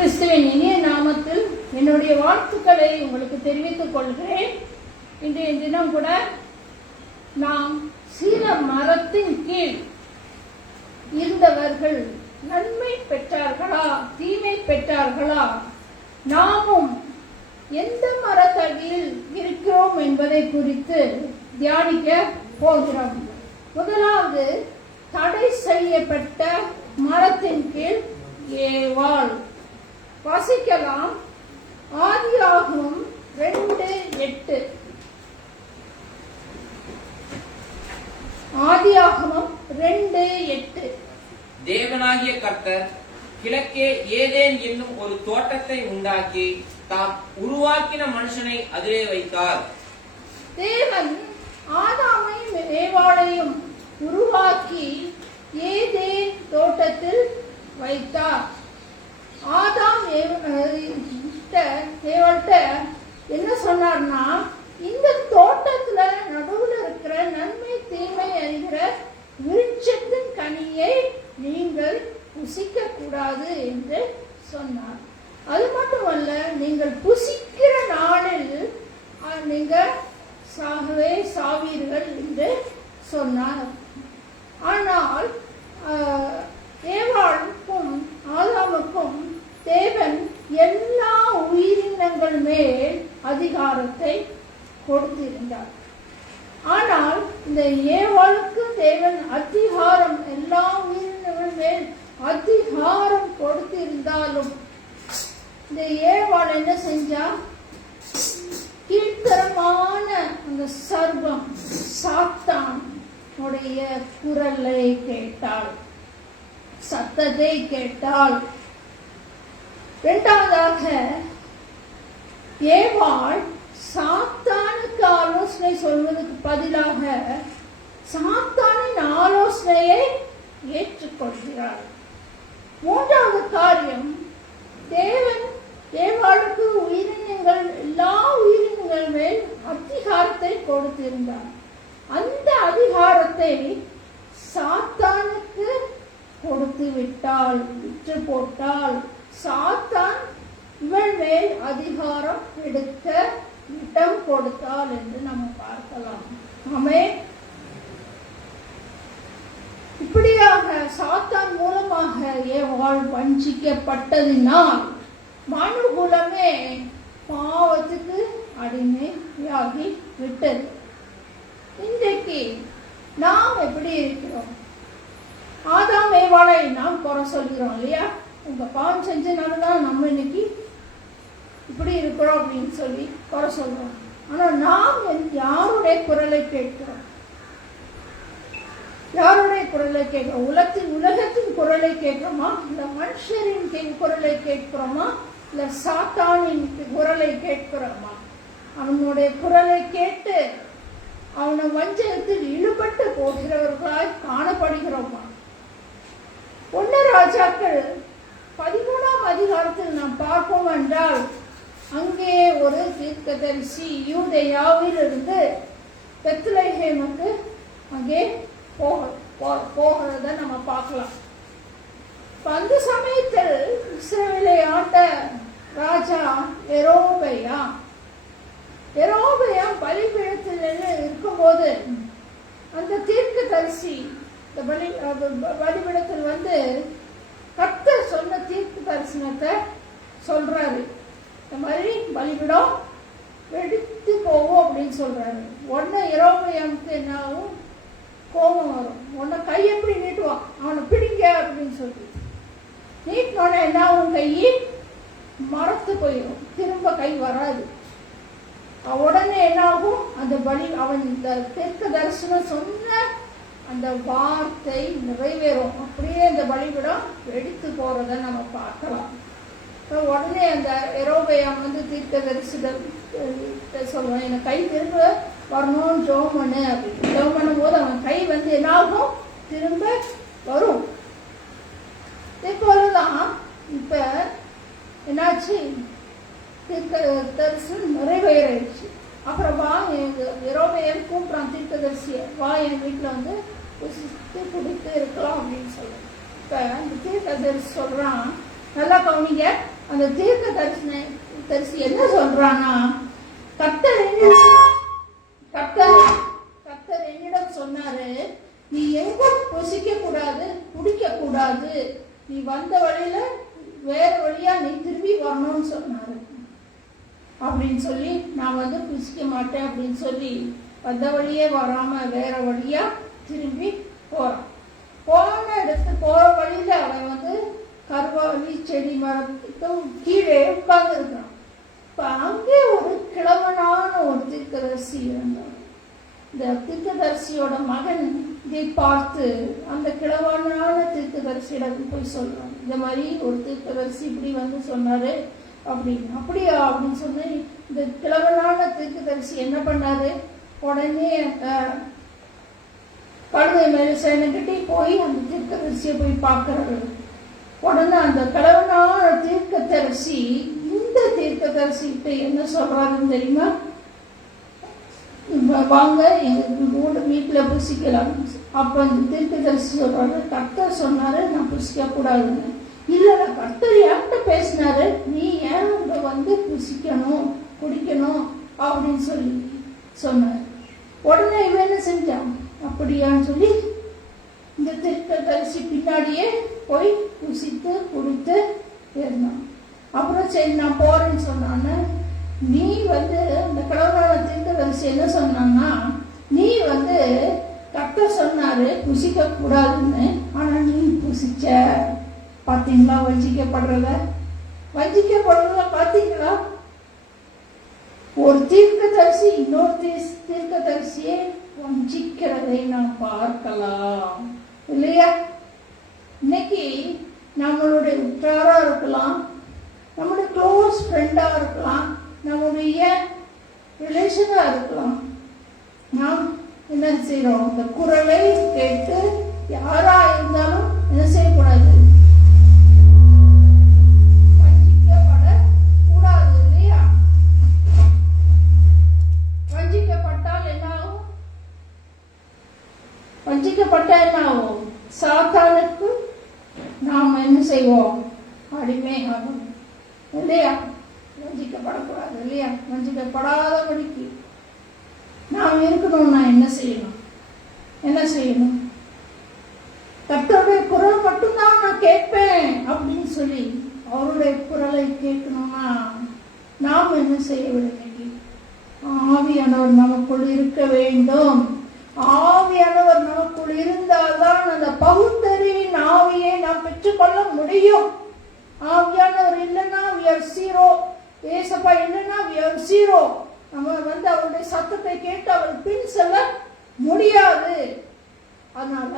கிறிஸ்துவின் இனிய நாமத்தில் என்னுடைய வாழ்த்துக்களை உங்களுக்கு தெரிவித்துக் கொள்கிறேன். இன்றைய தினம் கூட நாம் சீல மரத்தின் கீழ் இருந்தவர்கள் நன்மை பெற்றார்களா தீமை பெற்றார்களா, நாமும் எந்த மரத்தடியில் இருக்கிறோம் என்பதை குறித்து தியானிக்க போகிறோம். முதலாவது, தடை செய்யப்பட்ட மரத்தின் கீழ் ஏவாள். வாசிக்கலாம். ஆதியாகமம் 2:8. ஆதியாகமம் 2:8. தேவனாகிய கர்த்தர் கிழக்கே ஏதேன் என்னும் ஒரு தோட்டத்தை உண்டாக்கி தாம் உருவாக்கின மனுஷனை அதிலே வைத்தார். தேவன் ஆதாமையும் ஏவாளையும் உருவாக்கி ஏதேன் தோட்டத்தில் வைத்தார். ஆதாம் ஏவாள்கிட்ட என்ன சொன்னார்னா, இந்த தோட்டத்துல நடுவுல இருக்கிற நன்மை தீமை அறிகிற விருட்சத்தின் கனியை நீங்கள் புசிக்க கூடாது என்று சொன்னார். அது மட்டுமல்ல, நீங்கள் புசிக்கிற நாளில் நீங்கள் சாகவே சாவீர்கள் என்று சொன்னார். ஆனால் ஏவாளுக்கும் ஆதாமுக்கும் தேவன் எல்லா உயிரினங்கள் மேல் அதிகாரத்தை கொடுத்திருந்தார். ஆனால் இந்த ஏவாளுக்கு தேவன் அதிகாரம், எல்லா உயிரினங்கள் மேல் அதிகாரம் கொடுத்திருந்தாலும் இந்த ஏவாள் என்ன செஞ்சா, கீழ்த்தரமான அந்த சர்வம் சாத்தான் உடைய குரலை கேட்டாள், சத்தத்தை கேட்டாள். இரண்டாவதாக, ஏவாள் சாத்தானுக்கு ஆலோசனை சொல்வதற்கு பதிலாக சாத்தானின் ஆலோசனையை ஏற்றுக்கொள்கிறாள். மூன்றாவது காரியம், தேவன் ஏவாளுக்கு உயிரினங்கள், எல்லா உயிரினங்கள் மேல் அதிகாரத்தை கொடுத்திருந்தார். அந்த அதிகாரத்தை சாத்தானுக்கு கொடுத்து விட்டால், விற்று போட்டால், சாத்தான் இவள் மேல் அதிகாரம் எடுக்க இடம் கொடுத்தாள் என்று நம்ம பார்க்கலாம். ஆமென். இப்படியாக சாத்தான் மூலமாக ஏவாள் வஞ்சிக்கப்பட்டதினால் மனுகுலமே பாவத்துக்கு அடிமையாகி விட்டது. இன்றைக்கு நாம் எப்படி இருக்கிறோம்? ஆதாம் ஏவாளை நாம் குறை சொல்கிறோம் இல்லையா? உங்க பாவம் செஞ்சனாலதான் நம்ம இன்னைக்கு இப்படி இருக்கிறோம் அப்படின்னு சொல்லி குறை சொல்றோம். ஆனா நாம் யாருடைய குரலை கேட்கிறோம்? யாருடைய குரலை கேட்கிறோம்? உலகத்தின் குரலை கேட்கிறோமா, இல்ல மனுஷரின் குரலை கேட்கிறோமா, இல்ல சாத்தானின் குரலை கேட்கிறோமா? அவனுடைய குரலை கேட்டு அவனை வஞ்சகத்தில் இழுபட்டு போகிறவர்களாய் காணப்படுகிறோமா? 1 ராஜாக்கள் 13ஆம் அதிகாரத்தில் நாம் பார்ப்போம் என்றால், அங்கே ஒரு தீர்க்கதரிசி யூதேயாவில் இருந்து பெத்லெகேமுக்கு அங்கே போகிறத நம்ம பார்க்கலாம். அந்த சமயத்தில் இஸ்ரவேலை ஆண்ட ராஜா யெரொபெயாம் பலிபீடத்தில் இருக்கும்போது அந்த தீர்க்கதரிசி பலிபீடத்தில் வந்து கர்த்தர் சொன்ன தீர்க்க தரிசனத்தை சொல்றாரு. இந்த மாதிரி பலிபீடம் வெடித்து போகும் அப்படின்னு சொல்றாரு. உடனே யெரொபெயாமுக்கு என்ன ஆகும்? கோபம் வரும். உன்னை கை எப்படி நீட்டுவான், அவனை பிடிங்க அப்படின்னு சொல்லி நீட்டினோட என்ன ஆகும்? கையை மரத்து போயிடும், திரும்ப கை வராது. உடனே என்ன ஆகும்? அந்த அவன் இந்த தீர்க்க தரிசனம் சொன்ன அந்த வார்த்தை நிறைவேறும். அப்படியே அந்த பலிபீடம் வெடித்து போறத நம்ம பார்க்கலாம். உடனே அந்த யெரொபெயாம் வந்து தீர்க்கதரிசிட்ட சொல்லுவான், எனக்கு கை திரும்ப வரணும்னு ஜெபம் பண்ணு அப்படின்னு. ஜெபம் பண்ணும் போது அவன் கை வந்து என்ன ஆகும்? திரும்ப வரும். இதே போலதான் இப்ப என்னாச்சு? தீர்க்கதரிசனம் நிறைவேறிடுச்சு. அப்புறம் வா, யெரொபெயாம் கூப்பிடான் தீர்க்கதரிசியை, வா என் வீட்டில் வந்து புசித்து குடித்து இருக்கலாம் அப்படின்னு சொல்லுவான். இப்ப அந்த தீர்க்கதரிசி சொல்றான், நல்லா கவனிங்க. அந்த தீர்க்க தரிசி என்ன சொல்றான்னா, கர்த்தர் என்னிடம் சொன்னாரு, நீ எங்கும் புசிக்க கூடாது, குடிக்க கூடாது, நீ வந்த வழியில வேற வழியா நீ திரும்பி வரணும்னு சொன்னாரு அப்படின்னு சொல்லி, நான் புசிக்க மாட்டேன் அப்படின்னு சொல்லி வந்த வழியே வராம வேற வழியா திரும்பி போறான். போன இடத்து போற வழியில அவன் கருவாலி செடி மரத்துக்கும் கீழே உட்கார்ந்து இருக்கிறான். இப்ப அங்கே ஒரு கிழவனான ஒரு தீர்க்கதரிசி இருந்தான். இந்த தீர்க்கதரிசியோட மகன் இதை பார்த்து அந்த கிழவனான தீர்க்கதரிசியிடம் போய் சொல்றான், இந்த மாதிரி ஒரு தீர்க்கதரிசி இப்படி சொன்னாரு அப்படின்னு. அப்படியா அப்படின்னு சொல்லி இந்த கிழவனான தீர்க்கதரிசி என்ன பண்ணாரு, உடனே கழுதை மேல சேனக்கிட்டே போய் அந்த தீர்க்கதரிசியை போய் பார்க்கறாரு. உடனே அந்த கிழவனான தீர்க்கதரிசி இந்த தீர்க்கதரிசிகிட்ட என்ன சொல்றாருன்னு தெரியுமா, வாங்க எங்க வீட்டுல புசிக்கலாம். அப்ப இந்த தீர்க்கதரிசி சொல்றாரு, கர்த்தர் சொன்னாரு நான் புசிக்க கூடாதுன்னு. இல்ல, கர்த்தர் என்கிட்ட பேசினாரு, நீ ஏன் புசிக்கணும் குடிக்கணும் அப்படின்னு சொல்லி சொன்னார். உடனே இவன் என்ன செஞ்சான், அப்படியான்னு சொல்லி இந்த தீர்க்கதரிசி பின்னாடியே போய் புசித்து குடித்து இருந்தான். அப்புறம் சரி நான் போறேன்னு சொன்னான்னு, நீ இந்த கடவுளான தீர்க்கதரிசி என்ன சொன்னான்னா, நீ கர்த்தர் சொன்னாரு புசிக்க கூடாதுன்னு, ஆனா நீ புசிச்ச. பாத்தீங்களா வஞ்சிக்கப்படுறத பாத்தீங்களா? ஒரு தீர்க்கதரிசி இன்னொரு தீர்க்கதரிசியை வஞ்சிக்கிறதை நாம் பார்க்கலாம் இல்லையா? இன்னைக்கு நம்மளுடைய உற்றாரா இருக்கலாம், நம்முடைய க்ளோஸ் ஃப்ரெண்டா இருக்கலாம், நம்முடைய ரிலேஷனா இருக்கலாம். நாம் என்ன செய்யறோம், இந்த குரலை கேட்டு யாரா இருந்தாலும் என்ன செய்யக்கூடாது, வஞ்சிக்கப்படக்கூடாது இல்லையா? வஞ்சிக்கப்பட்டால் என்ன ஆகும்? வஞ்சிக்கப்பட்ட என்ன ஆகும்? சாத்தானுக்கு நாம் என்ன செய்வோம், அடிமை ஆகும் இல்லையா? வஞ்சிக்கப்படக்கூடாது இல்லையா? வஞ்சிக்கப்படாதபடிக்கு நாம் இருக்கணும்னா என்ன செய்யணும்? கர்த்தருடைய குரல் மட்டும்தான் நான் கேட்பேன் அப்படின்னு சொல்லி அவருடைய குரலை கேட்கணும்னா நாம் என்ன செய்ய வேண்டும்? ஆவியானவர் நமக்குள் இருக்க வேண்டும். ஆவியானவர் நமக்குள் இருந்தால்தான் அந்த பகுத்தறிவின் ஆவியை நாம் பெற்றுக்கொள்ள முடியும். ஆவியானவர் இல்லைன்னா we are zero. ஏசப்பா இல்லைன்னா we are zero. நம்ம அவருடைய சத்தத்தை கேட்டு அவர் பின் செல்ல முடியாது. அதனால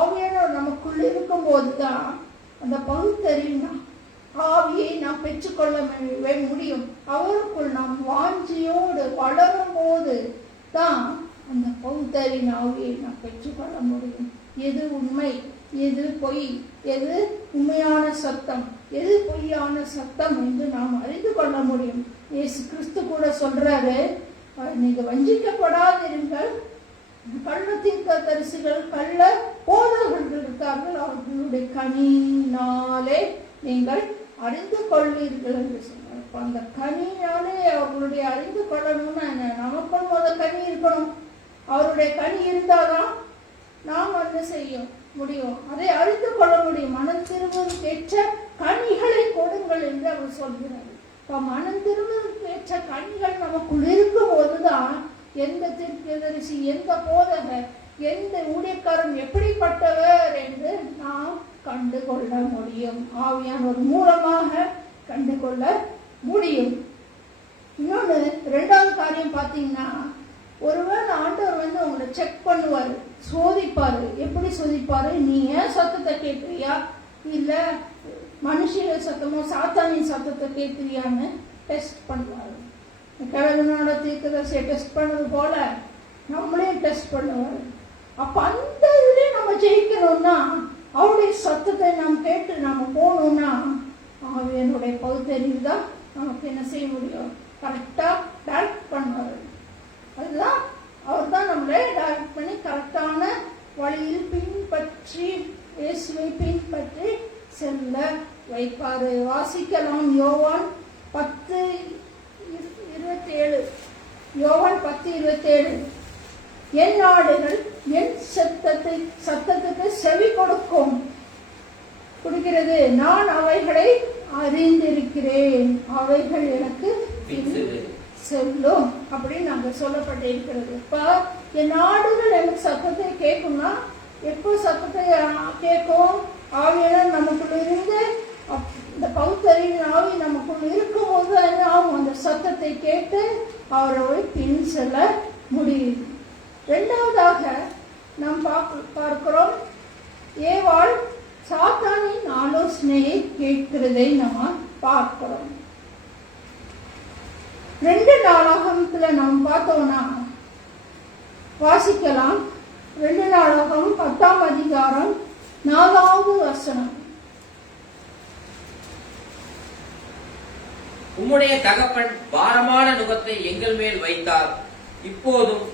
ஆவியானவர் நமக்குள் இருக்கும் போதுதான் அந்த பகுத்தறிவின் ஆவியை நாம் பெற்றுக்கொள்ள முடியும். அவருக்குள் நாம் வாஞ்சியோடு வளரும் போது தான் அந்த பகுத்தறிவின் ஆவியை நாம் பெற்றுக்கொள்ள முடியும். எது உண்மை, எது பொய், எது உண்மையான சத்தம், எது பொய்யான சத்தம் என்று நாம் அறிந்து கொள்ள முடியும். இயேசு கிறிஸ்து கூட சொல்றாரு, நீங்க வஞ்சிக்கப்படாதிருங்கள். கள்ள தீர்க்கதரிசிகள் கள்ள போதகர்கள் இருக்கார்கள், அவர்களுடைய கனியினாலே நீங்கள் அறிந்து கொள்வீர்கள் என்று சொன்னார். அந்த கனியாலே அவர்களுடைய அறிந்து கொள்ளணும்னா என்ன, நமக்கும் முதல் கனி இருக்கணும். அவருடைய கனி இருந்தாதான் நாம் என்ன செய்ய முடியும், அதை அறிந்து கொள்ள முடியும். மனம் திரும்புவதற்கு ஏற்ற கனிகளை கொடுங்கள் என்று அவர் சொல்கிறார். இப்ப மனம் திரும்புவதற்கு ஏற்ற கனிகள் நமக்குள் இருக்கும் போதுதான் எந்த தீர்க்கதரிசி, எந்த போதகர், எந்த ஊழியக்காரன் எப்படிப்பட்டவர் என்று நாம் கண்டுகொள்ள முடியும். ஆவியானவர் மூலமாக கண்டுகொள்ள முடியும். இன்னொன்று, ரெண்டாவது காரியம் பார்த்தீங்கன்னா, ஒருவர் ஆண்டவர் உங்களை செக் பண்ணுவார், சோதிப்பாரு. எப்படி சோதிப்பாரு? நீ ஏன் சத்தத்தை கேட்கிறியா, இல்ல மனுஷிய சத்தமோ சாத்தானின் சத்தத்தை கேட்கிறியான்னு டெஸ்ட் பண்ணுவாரு. கிழவனோட தீர்க்கதரிசியை டெஸ்ட் பண்ணது போல நம்மளையும் டெஸ்ட் பண்ணுவாரு. அப்ப அந்த இதுல நம்ம ஜெயிக்கணும்னா, அவருடைய சத்தத்தை நாம் கேட்டு நம்ம போகணும்னா, ஆவியனுடைய பகுத்தறிவு தான் நமக்கு என்ன செய்ய முடியும், கரெக்டா டைரக்ட் பண்ணுவாரு. அதுதான் அவர் தான் நம்மளை டைரக்ட் பண்ணி கரெக்டான வழியில் பின்பற்றி, இயேசுவை பின்பற்றி செல்ல வைப்பாரு. வாசிக்கலாம் யோவான் 10:27. யோவான் 10:27. என் ஆடுகள் என் சத்தத்துக்கு செவி கொடுக்கிறது. நான் அவைகளை அறிந்திருக்கிறேன், அவைகள் எனக்கு சொல்லும் அப்படின்னு நாங்க சொல்லப்பட்டிருக்கிறது. இப்ப என் ஆடுகள் எனக்கு சத்தத்தை கேட்கும்னா எப்போ சத்தத்தை கேட்கும்? ஆவியெல்லாம் நமக்குள்ள இருந்து இந்த பௌத்தறிவின் ஆவி நமக்குள்ள இருக்கும் போது என்ன ஆகும்? அந்த சத்தத்தை கேட்டு அவரை பின் செல்ல முடியும். இரண்டாவதாக நாம் பார்க்கிறோம், ஏவாள் சாத்தானின் ஆலோசனையை கேட்கிறதை நம்ம பார்க்கிறோம். 2 நாளாகமத்துல நாம் பார்த்தோம்னா வாசிக்கலாம். 2 நாளாகமம் 10ஆம் அதிகாரம் 4வது வசனம். உம்முடைய தகப்பன் பாரமான நுகத்தை எங்கள் மேல் வைத்தார். இப்போதும்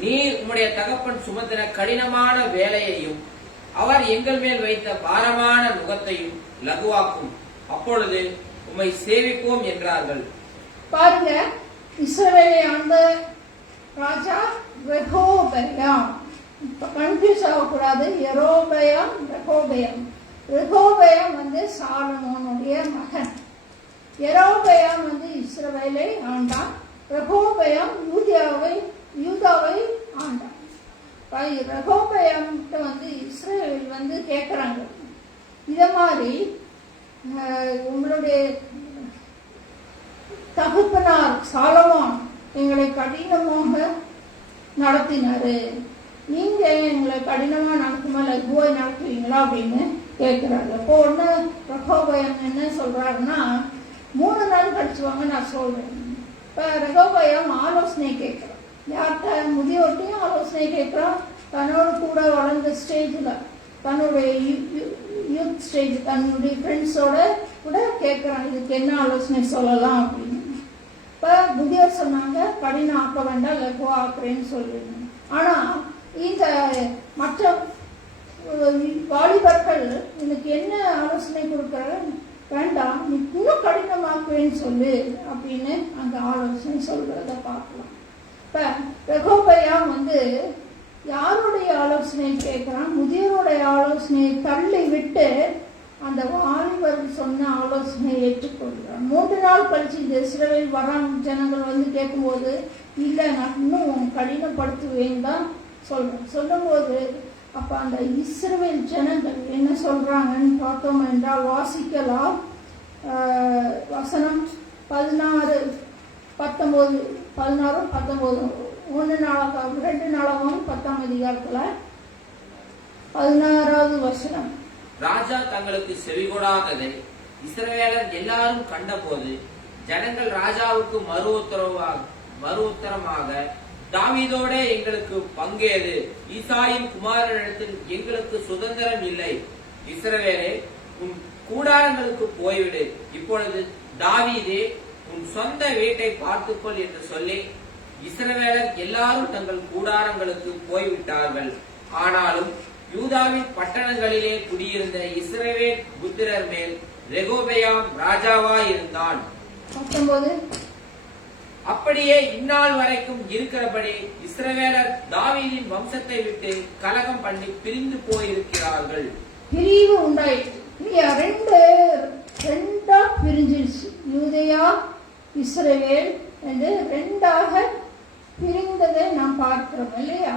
நீர் உம்முடைய தகப்பன் சுமந்திர கடினமான வேலையையும் அவர் எங்கள் மேல் வைத்த பாரமான நுகத்தையும் லகுவாக்கும். அப்பொழுது உம்மை சேவிப்போம் என்றார்கள். பாருங்க, இஸ்ரவேலை ஆண்ட ராஜா ரெகோபெயாம். கன்ஃபியூஸ் ஆகக்கூடாது. யெரொபெயாம், ரெகோபெயாம். ரெகோபெயாம் சாலமோனுடைய மகன். யெரொபெயாம் இஸ்ரவேலை ஆண்டான். ரெகோபெயாம் யூதாவை ஆண்டான். ரெகோபெயாம் இஸ்ரவேல் கேட்கிறாங்க, இத மாதிரி உங்களுடைய தகப்பனார் சாலமோன் எங்களை கடினமாக நடத்தினாரு, நீங்க எங்களை கடினமா நடத்துமா லகுவாய் நடத்துவீங்களா அப்படின்னு கேட்கிறாங்க. இப்போ ஒண்ணு ரெகோபெயாம் என்ன சொல்றாருன்னா, 3 நாள் கழிச்சுவாங்க நான் சொல்றேன். இப்ப ரெகோபெயாம் ஆலோசனை கேட்கிறான். யார்கிட்ட? முதியோர்ட்டையும் ஆலோசனை கேட்கிறான். தன்னோட கூட வளர்ந்த ஸ்டேஜ்ல, தன்னுடைய யூத் ஸ்டேஜ், தன்னுடைய ஃப்ரெண்ட்ஸோட கூட கேட்கிறான், இதுக்கு என்ன ஆலோசனை சொல்லலாம் அப்படின்னு. இப்ப முதியோர் சொன்னாங்க, கடினம் ஆக்க வேண்டாம், லகுவா ஆக்குறேன்னு சொல்லிருந்தாங்க. ஆனா இந்த மற்ற வாலிபர்கள் எனக்கு என்ன ஆலோசனை கொடுக்கற, வேண்டாம் நீ இன்னும் கடினமாக்குவேன்னு சொல்லு அப்படின்னு அந்த ஆலோசனை சொல்றத பார்க்கலாம். இப்ப ரெகோபெயாம் யாருடைய ஆலோசனை கேட்கிறான்? முதியோருடைய ஆலோசனையை தள்ளி விட்டு அந்த வாலிபர் சொன்ன ஆலோசனையை ஏற்றுக்கொள்கிறான். 3 நாள் கழிச்சு இந்த இஸ்ரவேல் ஜனங்கள் கேட்கும்போது, இல்ல நான் இன்னும் கடினப்படுத்துவேன் தான் சொல்றேன். சொல்லும் போது அப்ப அந்த இஸ்ரவேல் ஜனங்கள் என்ன சொல்றாங்கன்னு பார்த்தோம் என்றால் வாசிக்கலாம். வசனம் 16, 19, 16, 19. 2 நாளாகவும் 10ஆம் அதிகாரத்துல 16வது வசனம். ராஜா தங்களுக்கு செவிகொடாததை இஸ்ரவேலர் எல்லாரும் கண்டபோது ஜனங்கள் ராஜாவுக்கு மறு உத்தரமாக தாவீதோட எங்களுக்கு பங்கேது, ஈசாயின் குமாரனிடத்தில் எங்களுக்கு சுதந்திரம் இல்லை, இஸ்ரவேலே உன் கூடாரங்களுக்கு போய்விடு, இப்பொழுது தாவீதே உன் சொந்த வீட்டை பார்த்துக்கொள் என்று சொல்லி இஸ்ரவேலர் எல்லாரும் தங்கள் கூடாரங்களுக்கு போய்விட்டார்கள். ஆனாலும் யூதாவின் பட்டணங்களிலே குடியிருந்த இஸ்ரவேல் புத்திரர் மேல் ரெகோபெயாம் ராஜாவாய் இருந்தான். அப்படியே இந்நாள் வரைக்கும் இருக்கிறபடி இஸ்ரவேலர் தாவீதின் வம்சத்தை விட்டு கலகம் பண்ணி பிரிந்து போயிருக்கிறார்கள். பிரிவு உண்டாயிற்று. ரெண்டா பிரிஞ்சிருச்சு. யூதேயா இஸ்ரவேல் என்று 2ஆக பிரிந்ததை நாம் பார்க்கிறோம் இல்லையா?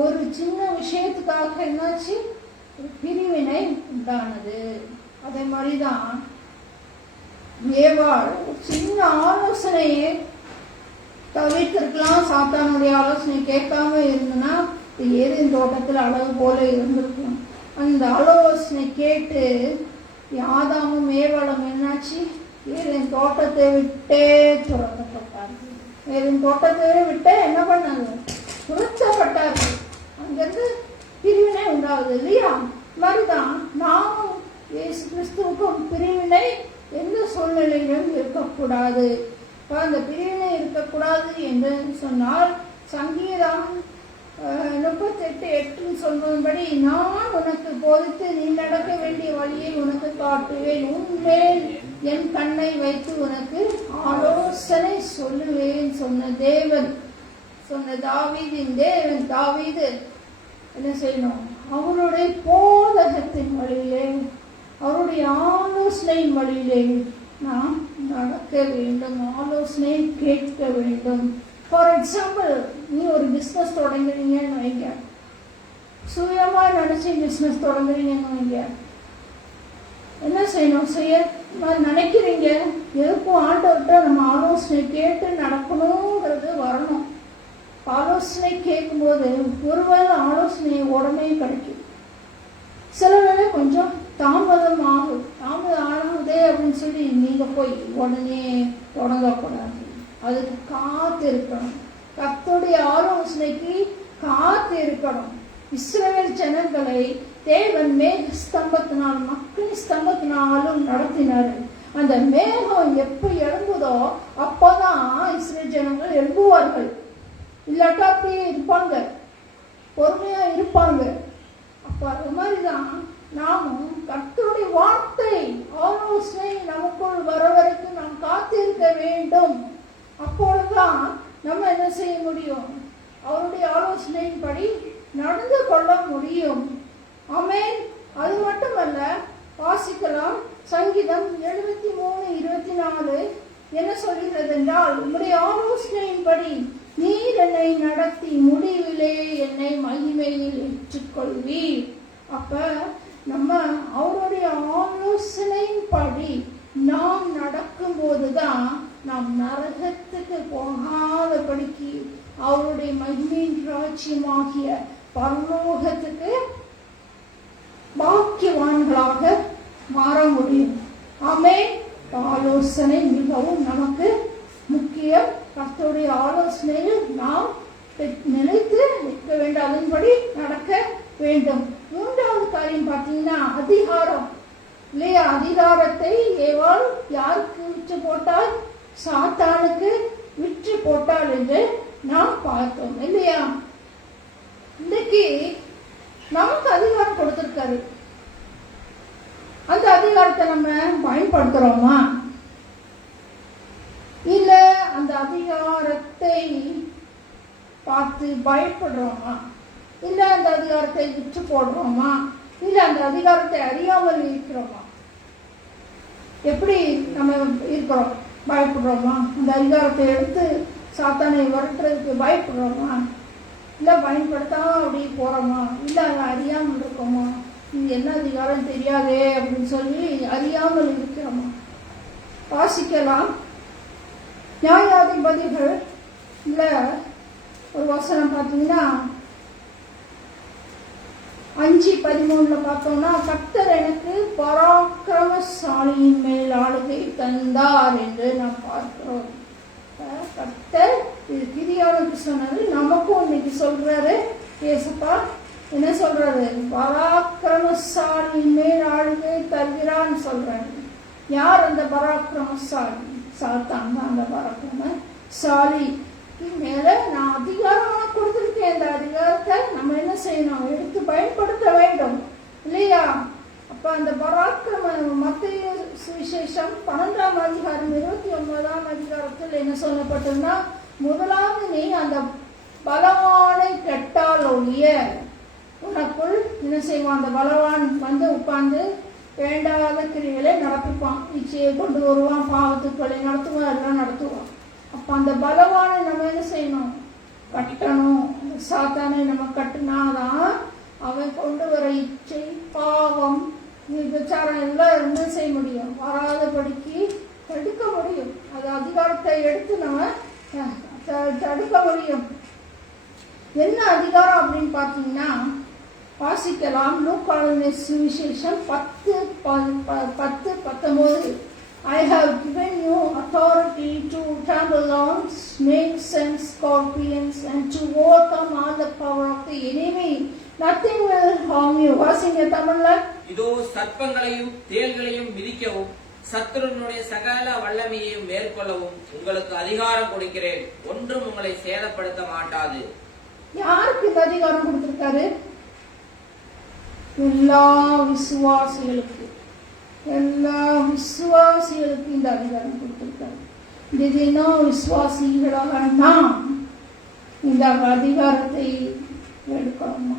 ஒரு சின்ன விஷயத்துக்காக என்னாச்சு? பிரிவினை உண்டானது. அதே மாதிரிதான் ஏவாள் சின்ன ஆலோசனையை தவிர்த்திருக்கலாம். சாத்தானுடைய ஆலோசனை கேட்காம இருந்தனா ஏதேன் தோட்டத்தில் அளவு போல இருந்திருக்கும். அந்த ஆலோசனை கேட்டு ஆதாமும் ஏவாளும் என்னாச்சு? ஏதேன் தோட்டத்தை விட்டே துரத்தப்பட்டார்கள். ஏதேன் தோட்டத்தை விட்டே என்ன பண்ணாங்க? துரத்தப்பட்டார்கள். அங்கிருந்து பிரிவினை உண்டாகுது இல்லையா? மாதிரிதான் நாமும் இயேசு கிறிஸ்துவுக்கும் பிரிவினை எந்த சூழ்நிலையிலும் இருக்கக்கூடாது. அந்த பிரிவினை இருக்கக்கூடாது என்று சொன்னால் சங்கீதம் 38:8 சொல்வதன்படி, நான் உனக்கு போதித்து நீ நடக்க வேண்டிய வழியை உனக்கு காட்டுவேன், உன்மேல் என் கண்ணை வைத்து உனக்கு ஆலோசனை சொல்லுவேன் சொன்ன தேவன், சொன்ன தாவீதின் தேவன். தாவீது என்ன செய்யணும்? அவருடைய போதகத்தின் வழியிலே, அவருடைய ஆலோசனையின் வழியிலே நாம் நடக்க வேண்டும், ஆலோசனை கேட்க வேண்டும். ஃபார் எக்ஸாம்பிள், நீ ஒரு பிஸ்னஸ் தொடங்குறீங்கன்னு வைங்க, சுயமா நினைச்சு பிஸ்னஸ் தொடங்குறீங்கன்னு வைங்க, என்ன செய்யணும்? நினைக்கிறீங்க, எதுக்கும் ஆண்டவர்கிட்ட நம்ம ஆலோசனை கேட்டு நடக்கணுங்கிறது வரணும். ஆலோசனை கேட்கும்போது ஒருவேளை ஆலோசனை உடனே கிடைக்கும், சில வேளை கொஞ்சம் தாமதம் ஆகுதே அப்படின்னு சொல்லி நீங்க போய் உடனே தொடங்கக்கூடாது. அதுக்கு காத்து இருக்கணும், கர்த்தருடைய ஆலோசனைக்கு காத்து இருக்கணும். இஸ்ரவேல் ஜனங்களை தேவன் மேக ஸ்தம்பத்தினாலும் மக்கள் ஸ்தம்பத்தினாலும் நடத்தினாரு. அந்த மேகம் எப்ப எழும்புதோ அப்பதான் இஸ்ரவேல் ஜனங்கள் எழும்புவார்கள். இல்லாட்டா அப்படியே இருப்பாங்க, பொறுமையா இருப்பாங்க. அப்ப அது மாதிரிதான் நாமும் கர்த்தருடைய வார்த்தை ஆலோசனை நமக்குள் வர வரைக்கும் நாம் காத்திருக்க வேண்டும். அப்பொழுதுதான் நம்ம என்ன செய்ய முடியும்? அவருடைய ஆலோசனையின்படி நடந்து கொள்ள முடியும். ஆமென். அது மட்டுமல்ல, வாசிக்கலாம். சங்கீதம் 73:24 என்ன சொல்கிறது என்றால், உம்முடைய ஆலோசனையின்படி நீர் என்னை நடத்தி முடிவிலே என்னை மகிமையில் ஏற்றுக்கொள்வீர். அப்ப நம்ம அவருடைய ஆலோசனையின்படி நாம் நடக்கும் போதுதான் நாம் நரகத்துக்கு போகாதபடிக்கு அவருடைய மகிமையின் ராஜ்யமாகிய பரலோகத்துக்கு பாக்கியவான்களாக மாற முடியும். ஆமென். ஆலோசனை மிகவும் நமக்கு முக்கியம். கர்த்தருடைய ஆலோசனையில் நாம் நிலைத்து நிற்க வேண்டும், அதன்படி நடக்க வேண்டும். மூன்றாவது காரியம் பார்த்தீங்கன்னா அதிகாரம் இல்லையா? அதிகாரத்தை ஏவாள் யாருக்கு விற்று போட்டால்? சாத்தானுக்கு விற்று போட்டாள் என்று நாம் பார்த்தோம் இல்லையா? இன்னைக்கு நமக்கு அதிகாரம் கொடுத்திருக்காரு. அந்த அதிகாரத்தை நம்ம பயன்படுத்துறோமா? இல்ல அந்த அதிகாரத்தை பார்த்து பயப்படுறோமா? இல்ல அந்த அதிகாரத்தை விற்று போடுறோமா? இல்ல அந்த அதிகாரத்தை அறியாமல் இருக்கிறோமா? எப்படி நம்ம இருக்கிறோம்? பயப்படுறோமா? அந்த அதிகாரத்தை எடுத்து சாத்தானை வரட்டுறதுக்கு பயப்படுறோமா? இல்ல பயன்படுத்தாம அப்படி போறோமா? இல்ல அதை அறியாமல் இருக்கோமா? இது என்ன அதிகாரம் தெரியாதே அப்படின்னு சொல்லி அறியாமல் இருக்கிறோமா? வாசிக்கலாம். நியாயாதிபதிகள் இல்ல ஒரு வசனம் பார்த்தீங்கன்னா 5:13 பார்த்தோம்னா, கர்த்தர் எனக்கு பராக்கிரமசாலியின் மேல் ஆளுகை தந்தார் என்று நாம் பார்க்கிறோம். கர்த்தர் இது கிதியோனுக்கு சொன்னது, நமக்கும் இன்னைக்கு சொல்றாரு. ஏசப்பா என்ன சொல்றாரு? பராக்கிரமசாலியின் மேல் ஆளுகை தருகிறான்னு சொல்றாரு. யார் அந்த பராக்கிரமசாலி? சாத்தான் தான் அந்த பராக்கிரமசாலி. மேல நான் அதிகாரமா கொடுத்திருக்கேன். இந்த அதிகாரத்தை நம்ம என்ன செய்யணும்? எடுத்து பயன்படுத்த வேண்டும் இல்லையா? அப்ப அந்த பராக்கிரம மத்தேயு சுவிசேஷம் 12ஆம் அதிகாரம் 29ஆம் அதிகாரத்தில் என்ன சொல்லப்பட்டதுன்னா, முதலாவது நீ அந்த பலவானை கெட்டால் ஒழிய உனக்குள் என்ன செய்வான்? அந்த பலவான் வந்து உட்கார்ந்து வேண்டாத கிரிகளை நடப்பிப்பான், இச்சையை கொண்டு வருவான், பாவத்துக்களை நடத்துவான், எல்லாம் நடத்துவான். அப்ப அந்த பலவானை நம்ம என்ன செய்யணும்? கட்டணும். சாத்தானை நம்ம கட்டினாதான் அவன் கொண்டு வர இச்சை, பாவம், விபச்சாரம் எல்லாம் என்ன செய்ய முடியும்? வராதபடிக்கு தடுக்க முடியும். அது அதிகாரத்தை எடுத்து நம்ம தடுக்க முடியும். என்ன அதிகாரம் அப்படின்னு பார்த்தீங்கன்னா, வாசிக்கலாம். லூக்காவின் சுவிசேஷம் 10:19. I have given you authority to trample on snakes and scorpions and to overcome all the power of the enemy. Nothing will harm you. வாசிங்க தமிழ்ல. இதோ சர்ப்பங்களையும் தேள்களையும் மிதிக்கவும் சத்துருனுடைய சகல வல்லமையையும் மேற்கொள்ளவும் உங்களுக்கு அதிகாரம் கொடுக்கிறேன், ஒன்றும் உங்களை சேதப்படுத்த மாட்டாது. யாருக்கு இந்த அதிகாரம் கொடுத்திருக்காரு? எல்லா விசுவாசிகளுக்கு, எல்லா விசுவாசிகளுக்கு இந்த அதிகாரம் கொடுத்திருக்காரு. தினம் விசுவாசிகளாக நாம் இந்த அதிகாரத்தை எடுக்கிறோமா?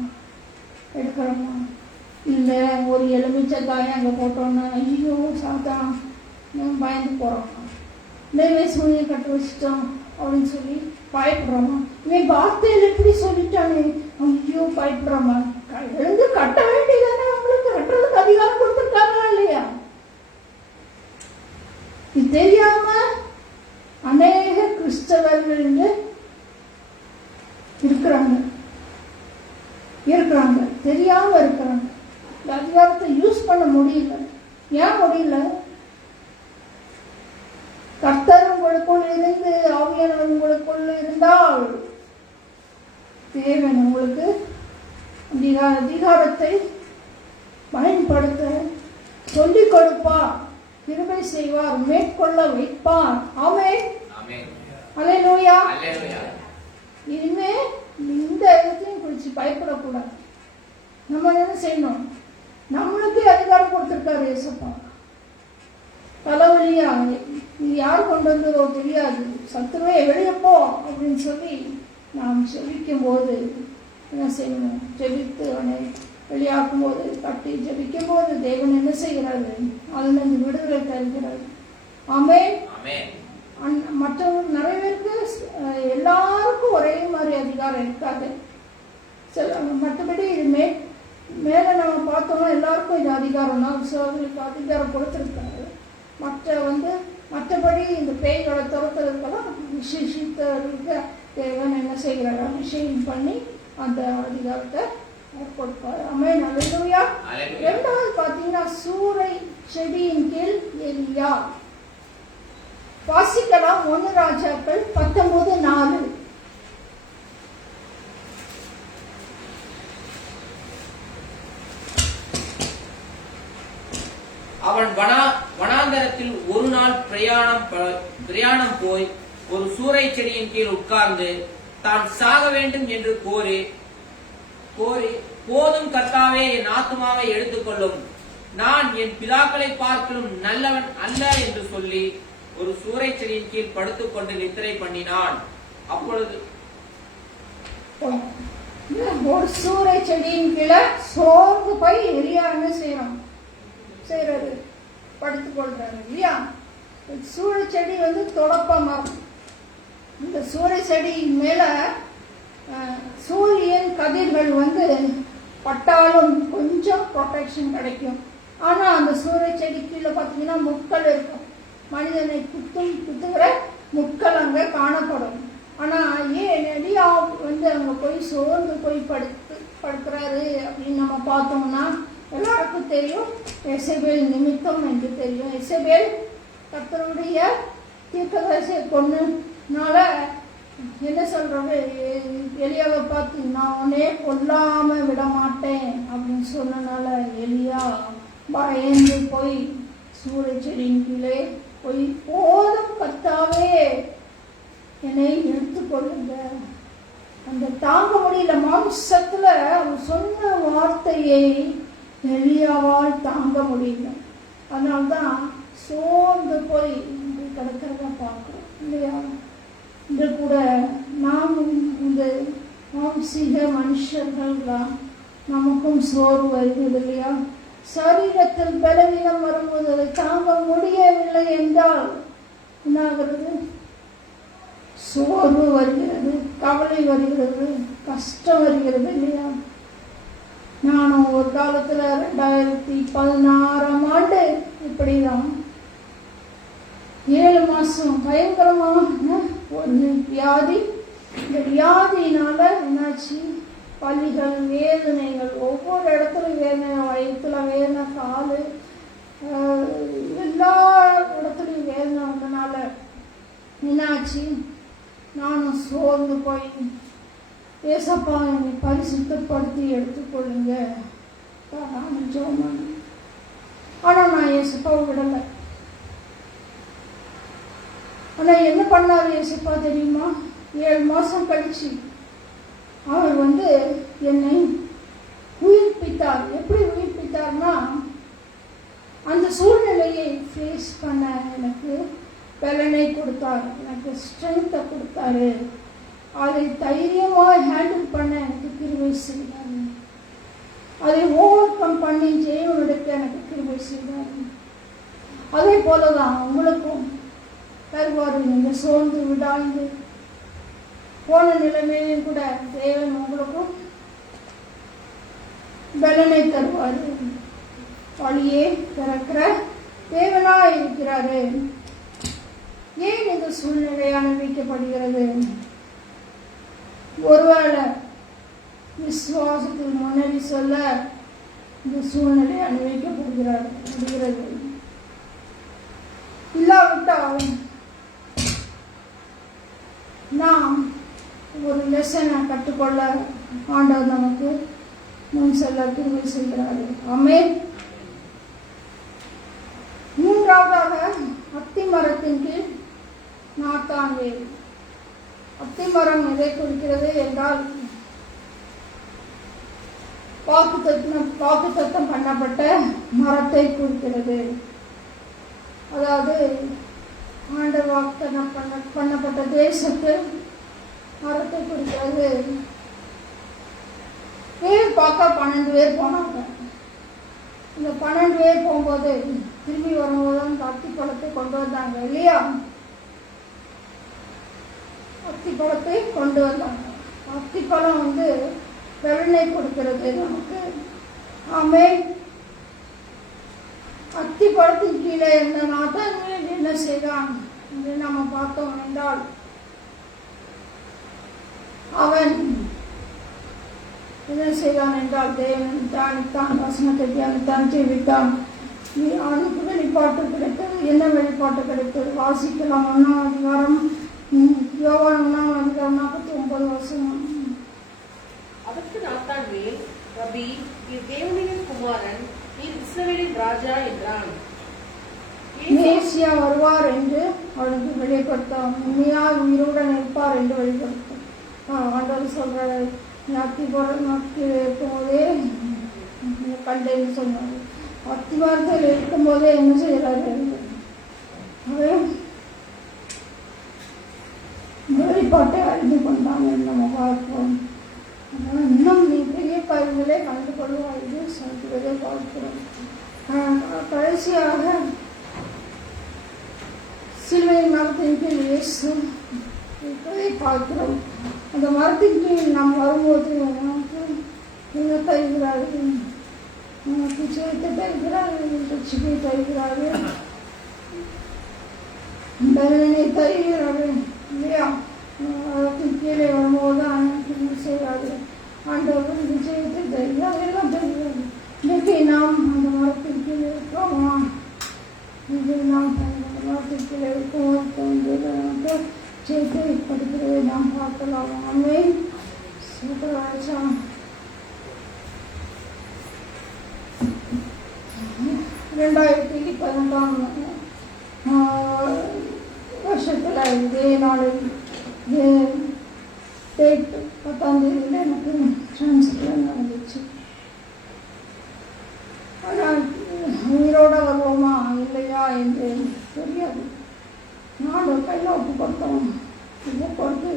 இல்லை ஒரு எலுமிச்சை காயை அங்கே போட்டோன்னா ஐயோ சாத்தா நம்ம பயந்து போகிறோமா? இல்லை சூரிய கட்ட வச்சுட்டோம் அப்படின்னு சொல்லி பயப்படுறோமா? இவன் வார்த்தையில் எப்படி சொல்லிட்டானே ஐயோ பயப்படுறோமா? எழுந்து கட்ட வேண்டியதானே, அவங்களுக்கு கட்டுறதுக்கு அதிகாரம் கொடுத்துருக்காங்களா இல்லையா? இது தெரியாம அநேக கிறிஸ்தவர்கள் இருக்கிறாங்க, தெரியாம இருக்கிறாங்க. இந்த அதிகாரத்தை யூஸ் பண்ண முடியல. ஏன் முடியல? கர்த்தர் உங்களுக்குள் இருந்து ஆவியானவர் உங்களுக்குள் இருந்தால் தேவன் உங்களுக்கு அதிகாரத்தை பயன்படுத்த சொல்லிக் கொடுப்பார், கிருபை செய்வார், மேற்கொள்ள வைப்பார். ஆமென். அல்லேலூயா. இனிமே இந்த இடத்தையும் குறிச்சு பயப்படக்கூடாது. நம்ம என்ன செய்யணும்? நம்மளுக்கு அதிகாரம் கொடுத்திருக்காரு ஏசப்பா. தலைவலியா இது யார் கொண்டு வந்ததோ தெரியாது, சத்துருவே வெளியே போ அப்படின்னு சொல்லி நாம் ஜெபிக்கும் போது என்ன செய்யணும்? ஜெபித்து அவனை வெளியாக்கும் போது, கட்டி ஜெபிக்கும் போது தேவன் என்ன செய்கிறாரு? அதில் விடுதலை தருகிறாரு. ஆமென். மற்றவங்க நிறைய பேருக்கு எல்லாருக்கும் ஒரே மாதிரி அதிகாரம் இருக்காது. மற்றபடி இது மேலே நம்ம பார்த்தோம்னா எல்லாருக்கும் இது அதிகாரம் தான், விசுவாசிகளுக்கு அதிகாரம் கொடுத்துருக்காரு. மற்றபடி இந்த பேய்களை துரத்துறதுக்கெல்லாம் விசேஷித்தவர்களுக்கு தேவன் என்ன செய்கிறார்? அபிஷேகம் பண்ணி அந்த அதிகாரத்தை கொடுப்பார். ஆமென். அல்லேலூயா. இரண்டாவது பார்த்தீங்கன்னா சூரை செடியின் கீழ் எலியா. வாசிக்கலாம் 1 ராஜாக்கள் 19:4. அவன் வனாந்தரத்தில் ஒரு நாள் பிரயாணம் போய் ஒரு சூரை செடியின் கீழ் உட்கார்ந்து தான் சாக வேண்டும் என்று கோரி, போதும் கர்த்தாவே, என் ஆத்துமாவை எடுத்துக்கொள்ளும், நான் என் பிதாக்களை பார்க்கலும் நல்லவன் அல்ல என்று சொல்லி ஒரு சூரை செடியின் கீழ் படுத்துக் கொண்டு நித்திரை பண்ணினான். அப்பொழுது ஒரு சூரை செடியின் கீழே சோர்ந்து போய் எலியா என்ன செய்யறாரு? படுத்துக் கொள்றாரு இல்லையா? சூரை செடி தொடப்ப மரம். இந்த சூரை செடி மேல சூரியன் கதிர்கள் பட்டாலும் கொஞ்சம் ப்ரொடெக்ஷன் கிடைக்கும். ஆனா அந்த சூரை செடி கீழே பார்த்தீங்கன்னா முட்கள் இருக்கும். மனிதனை குத்துகிற முட்கள் அங்க காணப்படும். ஆனா ஏன் எலியா அங்க போய் சோர்ந்து போய் படுக்கிறாரு அப்படின்னு நம்ம பார்த்தோம்னா எல்லாருக்கும் தெரியும், எசபேல் நிமித்தம் என்று தெரியும். எசபேல் கர்த்தருடைய தீர்க்கதரிசியை கொன்னனால என்ன சொல்றது? எலியாவை பார்த்து நான் உன்னே கொல்லாம விட மாட்டேன் அப்படின்னு சொன்னனால எலியா பயந்து போய் சூறை செடியின் கீழே போய் போதும் கர்த்தாவே என்னை எடுத்துக்கொள்ளுங்க. அந்த தாங்க முடியல. மாம்சத்துல அவன் சொன்ன வார்த்தையை எலியாவால் தாங்க முடியல. அதனால்தான் சோர்ந்து போய் கிடக்கிறத பார்க்கிறோம் இல்லையா? இன்று கூட நாம் இந்த மாம்சீக மனுஷர்கள் தான், நமக்கும் சோர்வு வருகிறது இல்லையா? சரீரத்தில் பலவீனம் வரும்போது அதை தாங்க முடியவில்லை என்றால் என்னாகிறது? சோர்வு வருகிறது, கவலை வருகிறது, கஷ்டம் வருகிறது இல்லையா? நானும் ஒரு காலத்துல 2016ஆம் ஆண்டு இப்படிதான் 7 மாசம் பயங்கரமான ஒரு வியாதி. இந்த வியாதியினால என்னாச்சு? பலிகள், வேதனைகள், ஒவ்வொரு இடத்துலையும் வேதனை, வயிற்றுல வேதனை, காலு, எல்லா இடத்துலையும் வேதனை வந்தனால என்னாச்சு? நானும் சோர்ந்து போய் ஏசப்பா என்னை பரிசுத்தப்படுத்தி எடுத்துக்கொள்ளுங்க நான் ஜோமான. ஆனால் நான் ஏசப்பாவை விடலை. ஆனால் என்ன பண்ணாரு ஏசப்பா தெரியுமா? 7 மாசம் கழிச்சு அவர் என்னை உயிர்ப்பித்தார். எப்படி உயிர்ப்பித்தார்னா, அந்த சூழ்நிலையை ஃபேஸ் பண்ண எனக்கு பலனை கொடுத்தார், எனக்கு ஸ்ட்ரென்த்தை கொடுத்தாரு. அதை தைரியமாக ஹேண்டில் பண்ண எனக்கு கிருபை செய்தார். அதை ஓவர் கம் பண்ணி ஜெயம் எடுக்க எனக்கு கிருபை செய்தார். அதே போலதான் உங்களுக்கும் தருவார். நீங்கள் சோர்ந்து விடாய்ந்து போன நிலைமையிலும் கூட தேவன் உங்களுக்கும் பலனை தருவார். வழியே திறக்கிற தேவனாய் இருக்கிறாரு. ஏன் இந்த சூழ்நிலை அனுபவிக்கப்படுகிறது? ஒருவேளை விசுவாசத்தில் முன்னேறி சொல்ல இந்த சூழ்நிலை அனுபவிக்கப்படுகிறது. இல்லாவிட்டால் நாம் ஒரு லெசனை கற்றுக்கொள்ள ஆண்டவர் நமக்கு முன் செல்ல கிருபை செய்கிறாரு. ஆமென். மூன்றாவதாக அத்தி மரத்தின் கீழ் நாத்தான் வேறு. அத்தி மரம் எதை குறிக்கிறது என்றால், வாக்குத்தத்தம் பண்ணப்பட்ட மரத்தை குறிக்கிறது. அதாவது ஆண்டவர் வாக்குத்தத்தம் பண்ணப்பட்ட தேசத்தில் மரத்தை குறிக்கிறது. பேர் பார்க்க 12 பேர் போனாங்க. இந்த 12 பேர் போகும்போது திரும்பி வரும்போது அந்த அத்திப்பழத்தை கொண்டு வந்தாங்க இல்லையா? அத்திப்பழத்தை கொண்டு வந்தாங்க. அத்திப்பழம் பலனை கொடுக்கிறது நமக்கு. ஆமென். அத்திப்பழத்தின் கீழே இருந்த நாத்தான் என்ன செய்தான் என்று நம்ம பார்த்தோம் என்றால், அவன் என்ன செய்தான் என்றால், தேவன் தியானித்தான், வசனத்தை தியானித்தான், ஜெபித்தான். அவனுக்கு வெளிப்பாட்டு கிடைத்தது. என்ன வெளிப்பாட்டு கிடைத்தது? வாசிக்கலாம். 1ஆம் அதிகாரம், யோவான் 1ஆம் அதிகாரம் 49 வசனம். அதற்கு நாத்தான் வேல், ரபி, நீர் தேவனின் குமாரன், நீர் இஸ்ரவேலின் ராஜா என்றான். மேசியா வருவார் என்று அவனுக்கு வெளிப்படுத்தான். உண்மையா உயிருடன் இருப்பார் என்று வெளிப்படுத்தான். ஆண்டவர் சொல்றாரு, அத்திப்பழம் இருக்கும்போதே கண்டேன்னு சொன்னார். அத்திவாரத்தில் இருக்கும்போதே என்ன செய்யறாரு? வெளிப்பாட்டை அறிந்து கொண்டாங்க. நம்ம பார்ப்போம். இன்னும் நீ பெரிய காரியங்களே கண்டு கொள்ளுவாய் என்று சொல்கிறதை பார்க்கிறோம். கடைசியாக சிலுவை மரத்தின் கீழ் இயேசு இருப்பதை பார்க்கிறோம். அந்த மரத்தின் கீழ் நாம் வரும்போது நமக்கு என்ன தருகிறார்கள்? நமக்கு சேர்த்து தருகிறார்கள், ரட்சிப்பை தருகிறார்கள், பலனை தருகிறார்கள் இல்லையா? மரத்தின் கீழே வரும்போது தான் என்ன செய்கிறார்கள்? ஆண்டவர் விஜயத்தை தருகிறார், எல்லாம் தருகிறார்கள். இன்னைக்கு நாம் அந்த மரத்தின் கீழே இருக்கோமா? இது நாம் மரத்தின் கீழே இருக்கோம். சேர்த்து படிக்கிறதை நாம் பார்க்கலாம். ஆமென். சூப்பராச்சா. 2012ஆம் வருஷத்தில் இதே நாளில் டேட் 10ஆம் தேதியில் எனக்கு டிரான்ஸ்ஃபர் நடந்துச்சு. ஆனால் உயிரோட வருவோமா இல்லையா என்று தெரியாது. நான் ஒரு கையில் ஒப்பு கொடுத்தோம். ஒப்பு கொடுத்து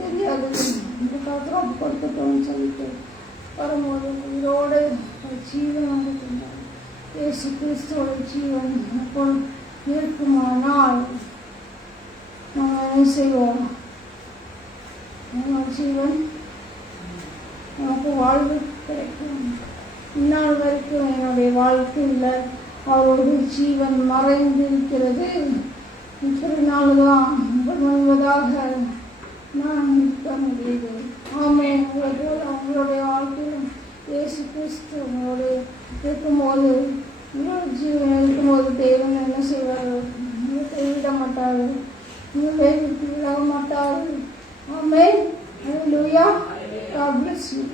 தெரியாது, இந்த காலத்தில் ஒப்பு கொடுத்துட்டோம்னு சொல்லிட்டு வரும்போது உயிரோடு ஜீவன் வந்துருந்தார். இயேசு கிறிஸ்துவோட ஜீவன் அப்போ இருக்குமானால் நம்ம என்ன செய்வோம்? நம்ம ஜீவன் நமக்கு வாழ்வு கிடைக்கும். இந்நாள் வரைக்கும் என்னுடைய வாழ்க்கையில் அவருடைய ஜீவன் மறைந்திருக்கிறது. இப்படி நாள் தான் முழுவதாக நான் நிற்க முடியுது. ஆமென். அவங்களுடைய வாழ்க்கையில் இயேசு கிறிஸ்து உங்களுடைய இருக்கும்போது, உங்களோட ஜீவன் இருக்கும்போது தேவன் என்ன செய்வார்? கைவிட மாட்டார், உங்களை விட்டு விலக மாட்டார். ஆமென். ஹல்லேலூயா. God bless you.